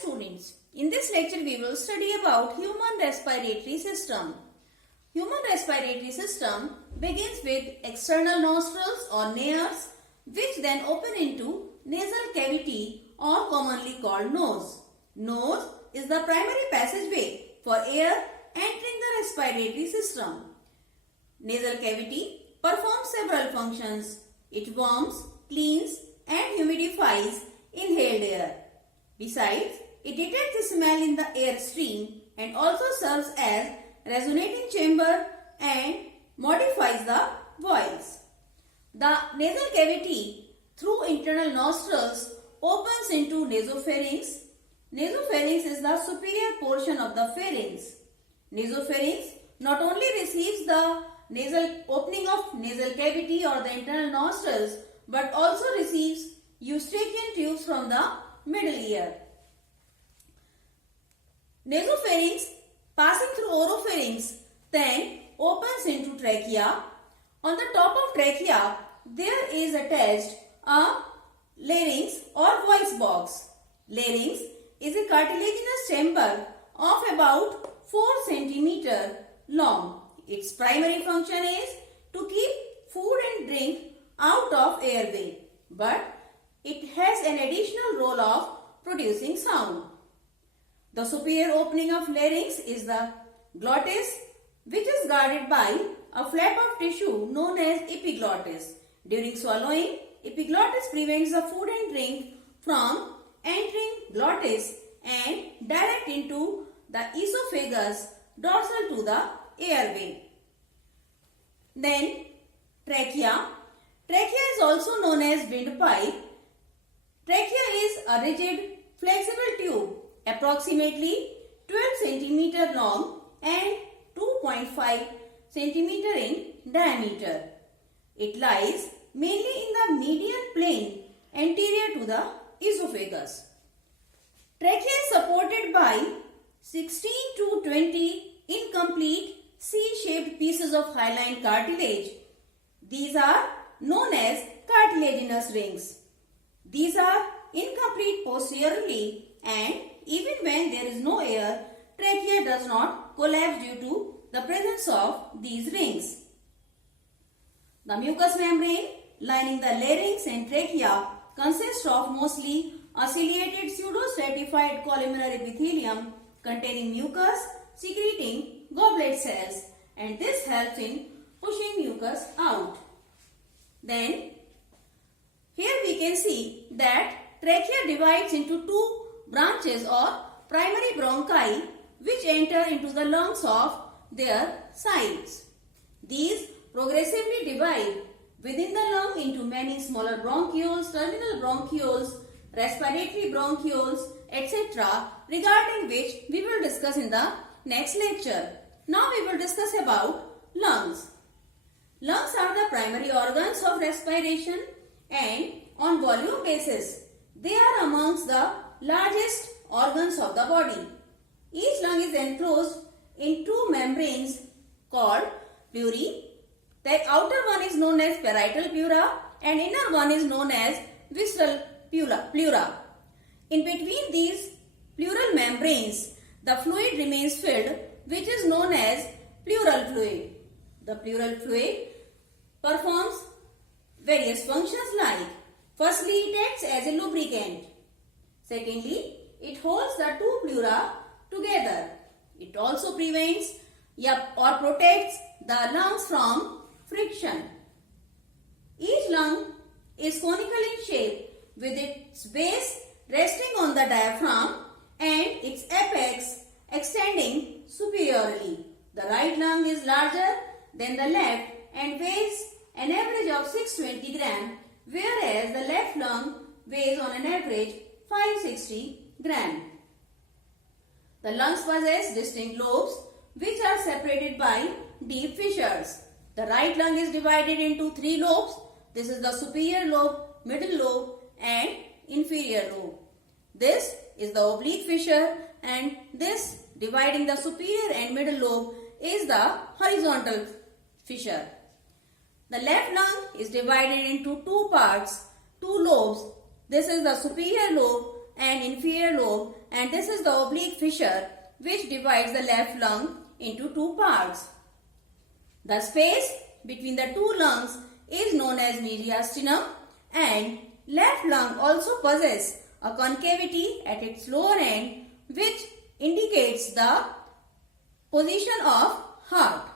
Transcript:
students, in this lecture we will study about human respiratory system. Human respiratory system begins with external nostrils or nares which then open into nasal cavity or commonly called nose. Nose is the primary passageway for air entering the respiratory system. Nasal cavity performs several functions. It warms, cleans and humidifies inhaled air. Besides, it detects the smell in the air stream and also serves as resonating chamber and modifies the voice. The nasal cavity through internal nostrils opens into nasopharynx. Nasopharynx is the superior portion of the pharynx. Nasopharynx not only receives the nasal opening of nasal cavity or the internal nostrils but also receives eustachian tubes from the middle ear. Nasopharynx passing through oropharynx then opens into trachea. On the top of trachea there is attached a larynx or voice box. Larynx is a cartilaginous chamber of about 4 cm long. Its primary function is to keep food and drink out of airway, but it has an additional role of producing sound. The superior opening of larynx is the glottis, which is guarded by a flap of tissue known as epiglottis. During swallowing, epiglottis prevents the food and drink from entering glottis and direct into the esophagus dorsal to the airway. Then trachea. Trachea is also known as windpipe. Trachea is a rigid, flexible tube approximately 12 cm long and 2.5 cm in diameter. It lies mainly in the median plane anterior to the esophagus. Trachea is supported by 16 to 20 incomplete C-shaped pieces of hyaline cartilage. These are known as cartilaginous rings. These are incomplete posteriorly and even when there is no air, trachea does not collapse due to the presence of these rings. The mucous membrane lining the larynx and trachea consists of mostly a ciliated pseudostratified columnar epithelium containing mucus secreting goblet cells, and this helps in pushing mucus out. Then here we can see that trachea divides into two branches or primary bronchi which enter into the lungs of their sides. These progressively divide within the lung into many smaller bronchioles, terminal bronchioles, respiratory bronchioles, etc., regarding which we will discuss in the next lecture. Now we will discuss about lungs. Lungs are the primary organs of respiration and on volume basis, they are amongst the largest organs of the body. Each lung is enclosed in two membranes called pleurae. The outer one is known as parietal pleura and inner one is known as visceral pleura. In between these pleural membranes, the fluid remains filled, which is known as pleural fluid. The pleural fluid performs various functions like, firstly, it acts as a lubricant. Secondly, it holds the two pleura together. It also prevents or protects the lungs from friction. Each lung is conical in shape with its base resting on the diaphragm and its apex extending superiorly. The right lung is larger than the left and weighs an average of 620 gram, whereas the left lung weighs on an average 560 gram. The lungs possess distinct lobes which are separated by deep fissures. The right lung is divided into 3 lobes. This is the superior lobe, middle lobe and inferior lobe. This is the oblique fissure and this dividing the superior and middle lobe is the horizontal fissure. The left lung is divided into 2 parts, 2 lobes. This is the superior lobe and inferior lobe, and this is the oblique fissure which divides the left lung into two parts. The space between the two lungs is known as mediastinum, and left lung also possesses a concavity at its lower end which indicates the position of heart.